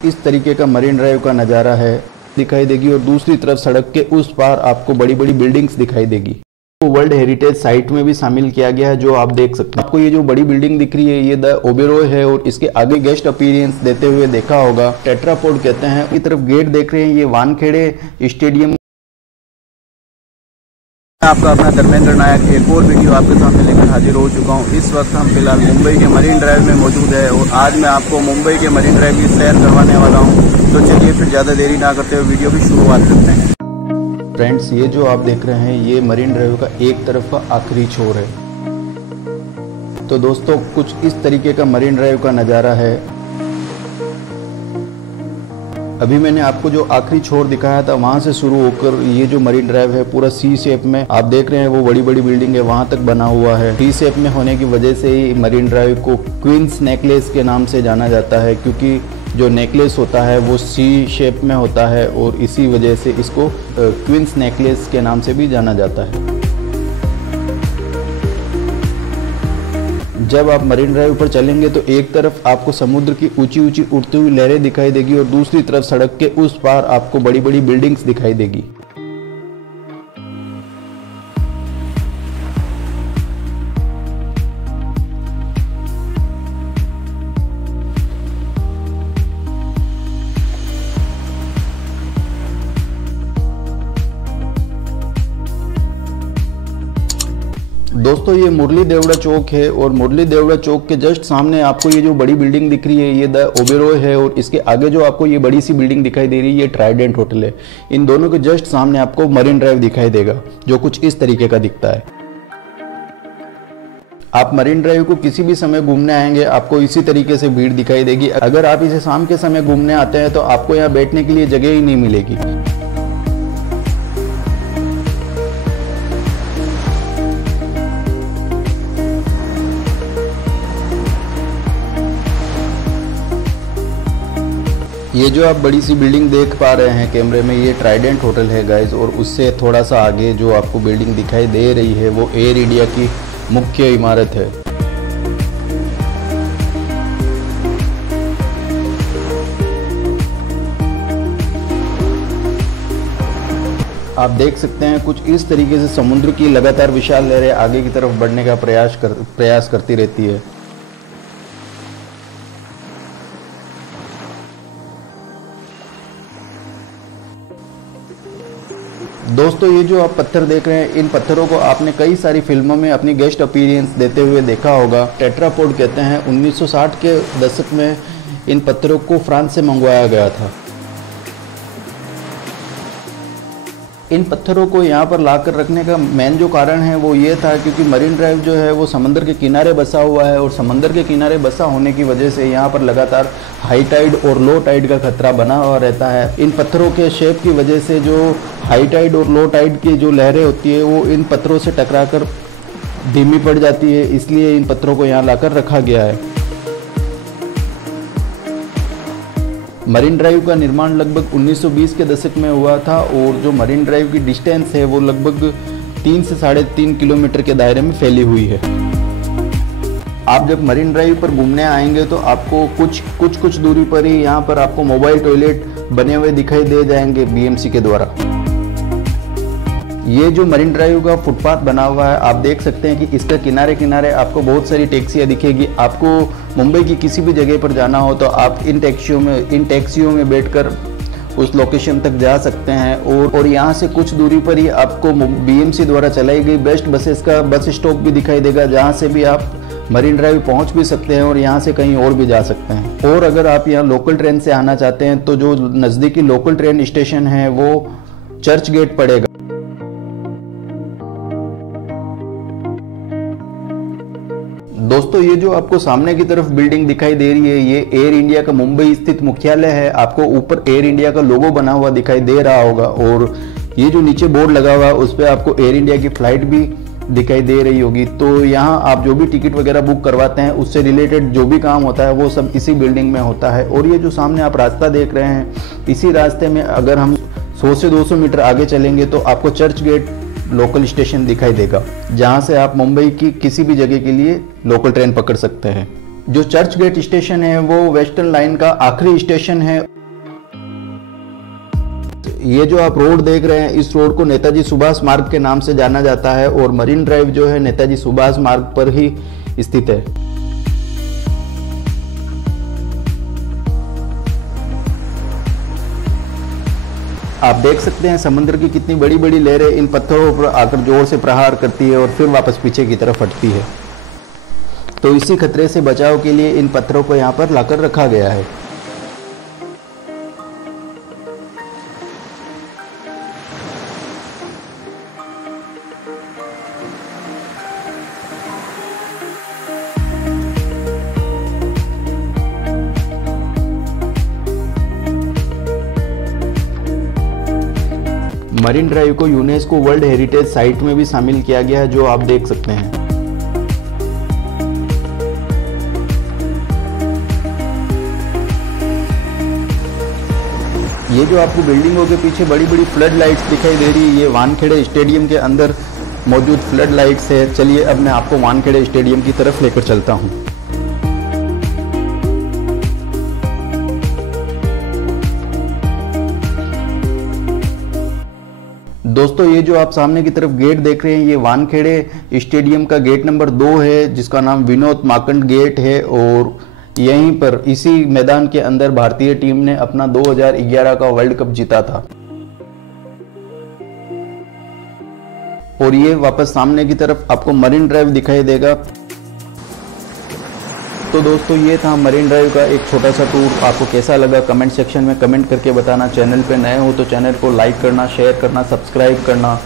इस तरीके का मरीन ड्राइव का नज़ारा है दिखाई देगी और दूसरी तरफ सड़क के उस पार आपको बड़ी बड़ी बिल्डिंग्स दिखाई देगी। तो वर्ल्ड हेरिटेज साइट में भी शामिल किया गया है, जो आप देख सकते हैं। आपको ये जो बड़ी बिल्डिंग दिख रही है ये द ओबेरॉय है और इसके आगे गेस्ट अपीयरेंस देते हुए देखा होगा टेट्रापोड कहते हैं। की तरफ गेट देख रहे हैं, ये वानखेड़े स्टेडियम। आपका अपना धर्मेंद्र नायक एक और वीडियो आपके सामने लेकर हाजिर हो चुका हूं। इस वक्त हम फिलहाल मुंबई के मरीन ड्राइव में मौजूद है और आज मैं आपको मुंबई के मरीन ड्राइव की सैर करवाने वाला हूं। तो चलिए फिर ज़्यादा देरी ना करते हुए वीडियो की शुरुआत करते हैं। फ्रेंड्स, ये जो आप देख रहे हैं ये मरीन ड्राइव का एक तरफ का आखिरी छोर है। तो दोस्तों कुछ इस तरीके का मरीन ड्राइव का नज़ारा है। अभी मैंने आपको जो आखिरी छोर दिखाया था वहां से शुरू होकर ये जो मरीन ड्राइव है पूरा सी शेप में आप देख रहे हैं, वो बड़ी बड़ी बिल्डिंग है वहां तक बना हुआ है। सी शेप में होने की वजह से ही मरीन ड्राइव को क्वींस नेकलेस के नाम से जाना जाता है, क्योंकि जो नेकलेस होता है वो सी शेप में होता है और इसी वजह से इसको क्वींस नेकलेस के नाम से भी जाना जाता है। जब आप मरीन ड्राइव पर चलेंगे तो एक तरफ आपको समुद्र की ऊंची ऊंची उड़ती हुई लहरें दिखाई देगी और दूसरी तरफ सड़क के उस पार आपको बड़ी बड़ी बिल्डिंग्स दिखाई देगी। दोस्तों ये मुरली देवड़ा चौक है और मुरली देवड़ा चौक के जस्ट सामने आपको ये जो बड़ी बिल्डिंग दिख रही है ये द ओबेरॉय है और इसके आगे जो आपको ये बड़ी सी बिल्डिंग दिखाई दे रही है ये ट्राइडेंट होटल है। इन दोनों के जस्ट सामने आपको मरीन ड्राइव दिखाई देगा जो कुछ इस तरीके का दिखता है। आप मरीन ड्राइव को किसी भी समय घूमने आएंगे आपको इसी तरीके से भीड़ दिखाई देगी। अगर आप इसे शाम के समय घूमने आते हैं तो आपको यहाँ बैठने के लिए जगह ही नहीं मिलेगी। ये जो आप बड़ी सी बिल्डिंग देख पा रहे हैं कैमरे में ये ट्राइडेंट होटल है गाइज, और उससे थोड़ा सा आगे जो आपको बिल्डिंग दिखाई दे रही है वो एयर इंडिया की मुख्य इमारत है। आप देख सकते हैं कुछ इस तरीके से समुद्र की लगातार विशाल लहरें आगे की तरफ बढ़ने का प्रयास करती रहती है। दोस्तों ये जो आप पत्थर देख रहे हैं इन पत्थरों को आपने कई सारी फिल्मों में अपनी गेस्ट अपीयरेंस देते हुए देखा होगा। टेट्रापोड कहते हैं। 1960 के दशक में इन पत्थरों को फ्रांस से मंगवाया गया था। इन पत्थरों को यहाँ पर लाकर रखने का मेन जो कारण है वो ये था क्योंकि मरीन ड्राइव जो है वो समंदर के किनारे बसा हुआ है और समंदर के किनारे बसा होने की वजह से यहाँ पर लगातार हाई टाइड और लो टाइड का खतरा बना हुआ रहता है। इन पत्थरों के शेप की वजह से जो हाई टाइड और लो टाइड की जो लहरें होती है वो इन पत्थरों से टकराकर धीमी पड़ जाती है, इसलिए इन पत्थरों को यहाँ लाकर रखा गया है। मरीन ड्राइव का निर्माण लगभग 1920 के दशक में हुआ था और जो मरीन ड्राइव की डिस्टेंस है वो लगभग 3 से 3.5 किलोमीटर के दायरे में फैली हुई है। आप जब मरीन ड्राइव पर घूमने आएंगे तो आपको कुछ दूरी पर ही यहाँ पर आपको मोबाइल टॉयलेट बने हुए दिखाई दे जाएंगे बीएमसी के द्वारा। ये जो मरीन ड्राइव का फुटपाथ बना हुआ है आप देख सकते हैं कि इसके किनारे किनारे आपको बहुत सारी टैक्सियाँ दिखेगी। आपको मुंबई की किसी भी जगह पर जाना हो तो आप इन टैक्सियों में बैठकर उस लोकेशन तक जा सकते हैं और यहाँ से कुछ दूरी पर ही आपको बीएमसी द्वारा चलाई गई बेस्ट बसेस का बस स्टॉप भी दिखाई देगा, जहाँ से भी आप मरीन ड्राइव पहुँच भी सकते हैं और यहाँ से कहीं और भी जा सकते हैं। और अगर आप यहाँ लोकल ट्रेन से आना चाहते हैं तो जो नज़दीकी लोकल ट्रेन स्टेशन है वो चर्च गेट पड़ेगा। दोस्तों ये जो आपको सामने की तरफ बिल्डिंग दिखाई दे रही है ये एयर इंडिया का मुंबई स्थित मुख्यालय है। आपको ऊपर एयर इंडिया का लोगो बना हुआ दिखाई दे रहा होगा और ये जो नीचे बोर्ड लगा हुआ है उस पर आपको एयर इंडिया की फ्लाइट भी दिखाई दे रही होगी। तो यहाँ आप जो भी टिकट वगैरह बुक करवाते हैं उससे रिलेटेड जो भी काम होता है वो सब इसी बिल्डिंग में होता है। और ये जो सामने आप रास्ता देख रहे हैं इसी रास्ते में अगर हम 100 से 200 मीटर आगे चलेंगे तो आपको चर्च गेट लोकल स्टेशन दिखाई देगा, जहां से आप मुंबई की किसी भी जगह के लिए लोकल ट्रेन पकड़ सकते हैं। जो चर्च गेट स्टेशन है वो वेस्टर्न लाइन का आखिरी स्टेशन है। ये जो आप रोड देख रहे हैं, इस रोड को नेताजी सुभाष मार्ग के नाम से जाना जाता है और मरीन ड्राइव जो है नेताजी सुभाष मार्ग पर ही स्थित है। आप देख सकते हैं समुद्र की कितनी बड़ी बड़ी लहरें इन पत्थरों पर आकर जोर से प्रहार करती है और फिर वापस पीछे की तरफ हटती है। तो इसी खतरे से बचाव के लिए इन पत्थरों को यहाँ पर लाकर रखा गया है। मरीन ड्राइव को यूनेस्को वर्ल्ड हेरिटेज साइट में भी शामिल किया गया है, जो आप देख सकते हैं। ये जो आपको बिल्डिंगों के पीछे बड़ी बड़ी फ्लड लाइट्स दिखाई दे रही है, ये वानखेड़े स्टेडियम के अंदर मौजूद फ्लड लाइट्स है। चलिए अब मैं आपको वानखेड़े स्टेडियम की तरफ लेकर चलता हूँ। दोस्तों, ये जो आप सामने की तरफ गेट देख रहे हैं, ये वानखेड़े स्टेडियम का गेट नंबर 2 है, जिसका नाम विनोद माकंड गेट है। और यहीं पर इसी मैदान के अंदर भारतीय टीम ने अपना 2011 का वर्ल्ड कप जीता था। और ये वापस सामने की तरफ आपको मरीन ड्राइव दिखाई देगा। तो दोस्तों, ये था मरीन ड्राइव का एक छोटा सा टूर। आपको कैसा लगा कमेंट सेक्शन में कमेंट करके बताना। चैनल पे नए हो तो चैनल को लाइक करना, शेयर करना, सब्सक्राइब करना।